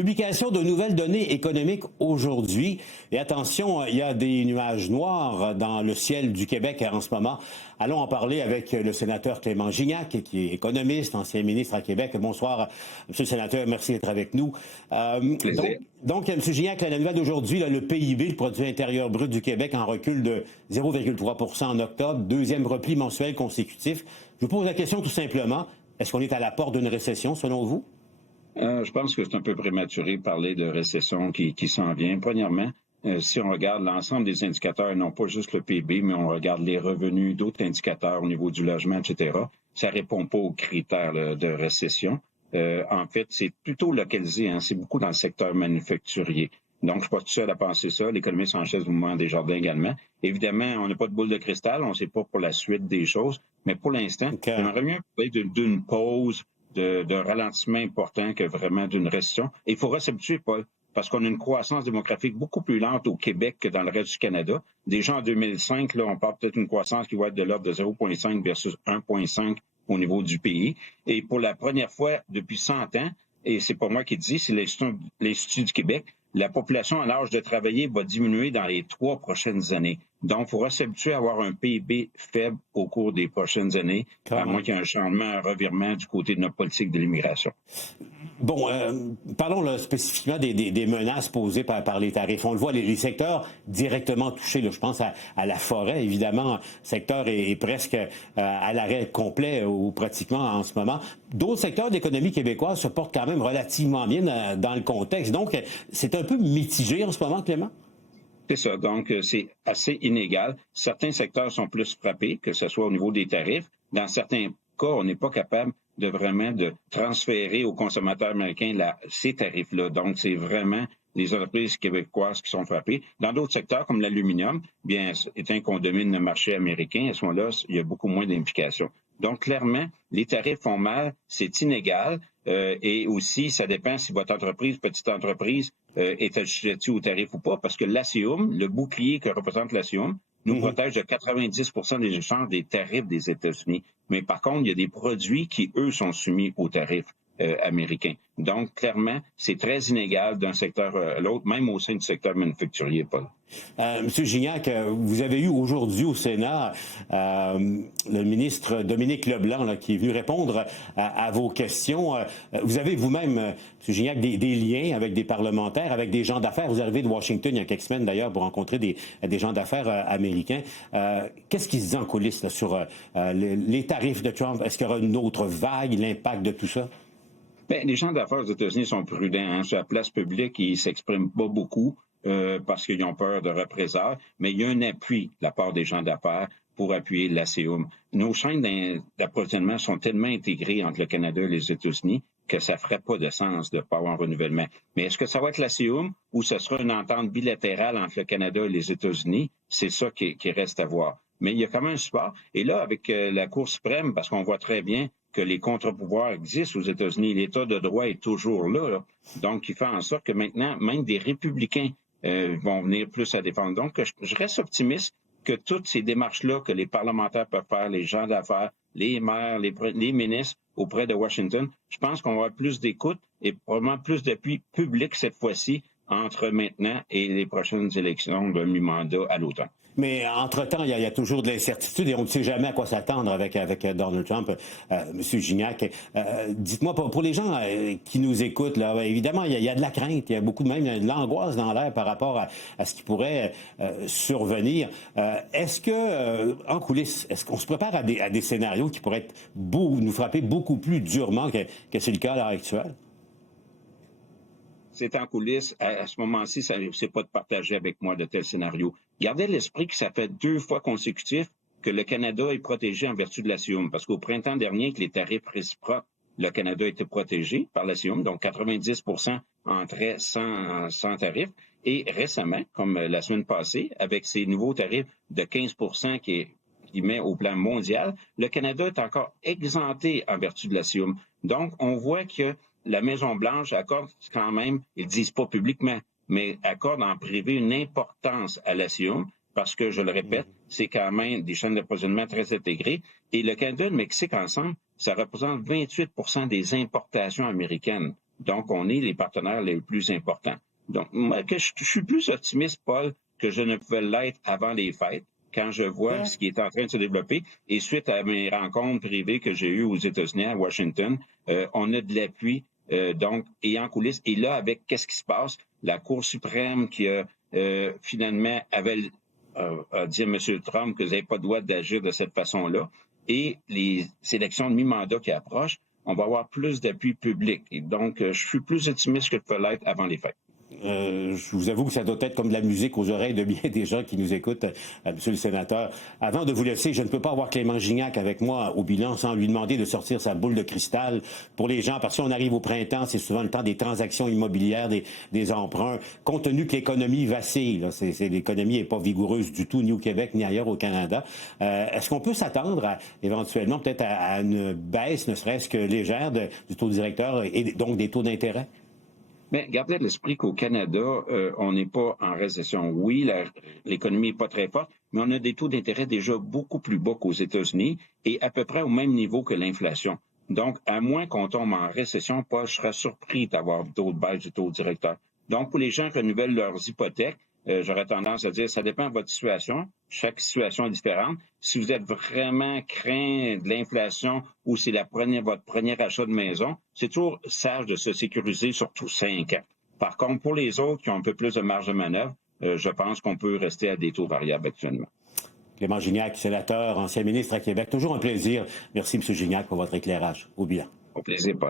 Publication de nouvelles données économiques aujourd'hui. Et attention, il y a des nuages noirs dans le ciel du Québec en ce moment. Allons en parler avec le sénateur Clément Gignac, qui est économiste, ancien ministre à Québec. Bonsoir, Monsieur le sénateur, merci d'être avec nous. Donc, M. Gignac, la nouvelle d'aujourd'hui, le PIB, le produit intérieur brut du Québec, en recul de 0,3 % en octobre, deuxième repli mensuel consécutif. Je vous pose la question tout simplement, est-ce qu'on est à la porte d'une récession, selon vous? Je pense que c'est un peu prématuré de parler de récession qui s'en vient. Premièrement, si on regarde l'ensemble des indicateurs, non pas juste le PIB, mais on regarde les revenus, d'autres indicateurs au niveau du logement, etc., ça répond pas aux critères de récession. En fait, c'est plutôt localisé, hein, c'est beaucoup dans le secteur manufacturier. Donc, je suis pas tout seul à penser ça. L'économiste en chef du mouvement Desjardins également. Évidemment, on n'a pas de boule de cristal, on ne sait pas pour la suite des choses, mais pour l'instant, j'aimerais mieux parler d'une pause, de ralentissement important que vraiment d'une récession. Et il faudra s'habituer, Paul, parce qu'on a une croissance démographique beaucoup plus lente au Québec que dans le reste du Canada. Déjà en 2005, là, on parle peut-être d'une croissance qui va être de l'ordre de 0,5 versus 1,5 au niveau du pays. Et pour la première fois depuis 100 ans, et c'est pas moi qui le dis, c'est l'Institut du Québec, la population à l'âge de travailler va diminuer dans les 3 prochaines années. Donc, il faudra s'habituer à avoir un PIB faible au cours des prochaines années, à moins qu'il y ait un changement, un revirement du côté de notre politique de l'immigration. Bon, parlons là, spécifiquement des menaces posées par les tarifs. On le voit, les secteurs directement touchés, là, je pense à la forêt, évidemment, le secteur est presque à l'arrêt complet ou pratiquement en ce moment. D'autres secteurs d'économie québécoise se portent quand même relativement bien dans le contexte. Donc, c'est un peu mitigé en ce moment, Clément? C'est ça. Donc, c'est assez inégal. Certains secteurs sont plus frappés, que ce soit au niveau des tarifs. Dans certains cas, on n'est pas capable de transférer aux consommateurs américains ces tarifs-là. Donc, c'est vraiment les entreprises québécoises qui sont frappées. Dans d'autres secteurs, comme l'aluminium, bien, étant qu'on domine le marché américain, à ce moment-là, il y a beaucoup moins d'implications. Donc, clairement, les tarifs font mal, c'est inégal. Et aussi, ça dépend si votre entreprise, petite entreprise, est assujettie aux tarifs ou pas, parce que l'ASEUM, le bouclier que représente l'ASEUM, nous protège de 90 % des échanges des tarifs des États-Unis. Mais par contre, il y a des produits qui, eux, sont soumis aux tarifs américains. Donc, clairement, c'est très inégal d'un secteur à l'autre, même au sein du secteur manufacturier, Paul. Monsieur Gignac, vous avez eu aujourd'hui au Sénat le ministre Dominique Leblanc là, qui est venu répondre à vos questions. Vous avez vous-même, Monsieur Gignac, des liens avec des parlementaires, avec des gens d'affaires. Vous arrivez de Washington il y a quelques semaines d'ailleurs pour rencontrer des gens d'affaires américains. Qu'est-ce qui se dit en coulisses là, sur les tarifs de Trump? Est-ce qu'il y aura une autre vague, l'impact de tout ça? Bien, les gens d'affaires aux États-Unis sont prudents. Hein. Sur la place publique, ils ne s'expriment pas beaucoup parce qu'ils ont peur de représailles, mais il y a un appui de la part des gens d'affaires pour appuyer l'ASEUM. Nos chaînes d'approvisionnement sont tellement intégrées entre le Canada et les États-Unis que ça ne ferait pas de sens de ne pas avoir un renouvellement. Mais est-ce que ça va être l'ASEUM ou ce sera une entente bilatérale entre le Canada et les États-Unis? C'est ça qui reste à voir. Mais il y a quand même un support. Et là, avec la Cour suprême, parce qu'on voit très bien que les contre-pouvoirs existent aux États-Unis, l'État de droit est toujours là. Donc, il fait en sorte que maintenant, même des républicains vont venir plus à défendre. Donc, je reste optimiste que toutes ces démarches-là que les parlementaires peuvent faire, les gens d'affaires, les maires, les ministres auprès de Washington, je pense qu'on va avoir plus d'écoute et probablement plus d'appui public cette fois-ci entre maintenant et les prochaines élections de mi-mandat à l'automne. Mais entre-temps, il y a toujours de l'incertitude et on ne sait jamais à quoi s'attendre avec Donald Trump. Monsieur Gignac, dites-moi, pour les gens qui nous écoutent, là, évidemment, il y a de la crainte, il y a beaucoup de l'angoisse dans l'air par rapport à ce qui pourrait survenir. Est-ce que, en coulisses, est-ce qu'on se prépare à des scénarios qui pourraient nous frapper beaucoup plus durement que c'est le cas à l'heure actuelle? C'est en coulisses. À ce moment-ci, c'est pas de partager avec moi de tels scénarios. Gardez à l'esprit que ça fait 2 fois consécutif que le Canada est protégé en vertu de l'ASEUM. Parce qu'au printemps dernier, avec les tarifs réciproques, le Canada était protégé par l'ASEUM. Donc, 90 % entraient sans tarif. Et récemment, comme la semaine passée, avec ces nouveaux tarifs de 15 % qui met au plan mondial, le Canada est encore exempté en vertu de l'ASEUM. Donc, on voit que la Maison-Blanche accorde quand même, ils ne disent pas publiquement, mais accorde en privé une importance à l'ASEUM parce que, je le répète, c'est quand même des chaînes d'approvisionnement très intégrées. Et le Canada et le Mexique ensemble, ça représente 28 % des importations américaines. Donc, on est les partenaires les plus importants. Donc, moi, je suis plus optimiste, Paul, que je ne pouvais l'être avant les fêtes, quand je vois ce qui est en train de se développer. Et suite à mes rencontres privées que j'ai eues aux États-Unis, à Washington, on a de l'appui, donc, et en coulisses. Et là, avec qu'est-ce qui se passe? La Cour suprême qui a finalement a dit à M. Trump que vous n'avez pas le droit d'agir de cette façon-là. Et les élections de mi-mandat qui approchent, on va avoir plus d'appui public. Et donc, je suis plus optimiste que je peux l'être avant les fêtes. Je vous avoue que ça doit être comme de la musique aux oreilles de bien des gens qui nous écoutent, monsieur le sénateur. Avant de vous laisser, je ne peux pas avoir Clément Gignac avec moi au bilan sans lui demander de sortir sa boule de cristal pour les gens, parce qu'on arrive au printemps, c'est souvent le temps des transactions immobilières, des emprunts. Compte tenu que l'économie vacille, l'économie n'est pas vigoureuse du tout, ni au Québec, ni ailleurs au Canada, est-ce qu'on peut s'attendre éventuellement peut-être à une baisse, ne serait-ce que légère, du taux directeur et donc des taux d'intérêt? Mais gardez à l'esprit qu'au Canada, on n'est pas en récession. Oui, l'économie n'est pas très forte, mais on a des taux d'intérêt déjà beaucoup plus bas qu'aux États-Unis et à peu près au même niveau que l'inflation. Donc, à moins qu'on tombe en récession, Paul, je serais surpris d'avoir d'autres baisses du taux directeur. Donc, pour les gens qui renouvellent leurs hypothèques, j'aurais tendance à dire, ça dépend de votre situation. Chaque situation est différente. Si vous êtes vraiment craint de l'inflation ou c'est votre premier achat de maison, c'est toujours sage de se sécuriser surtout 5 ans. Par contre, pour les autres qui ont un peu plus de marge de manœuvre, je pense qu'on peut rester à des taux variables actuellement. Clément Gignac, sénateur, ancien ministre à Québec. Toujours un plaisir. Merci, M. Gignac, pour votre éclairage. Au bilan. Au plaisir, Paul.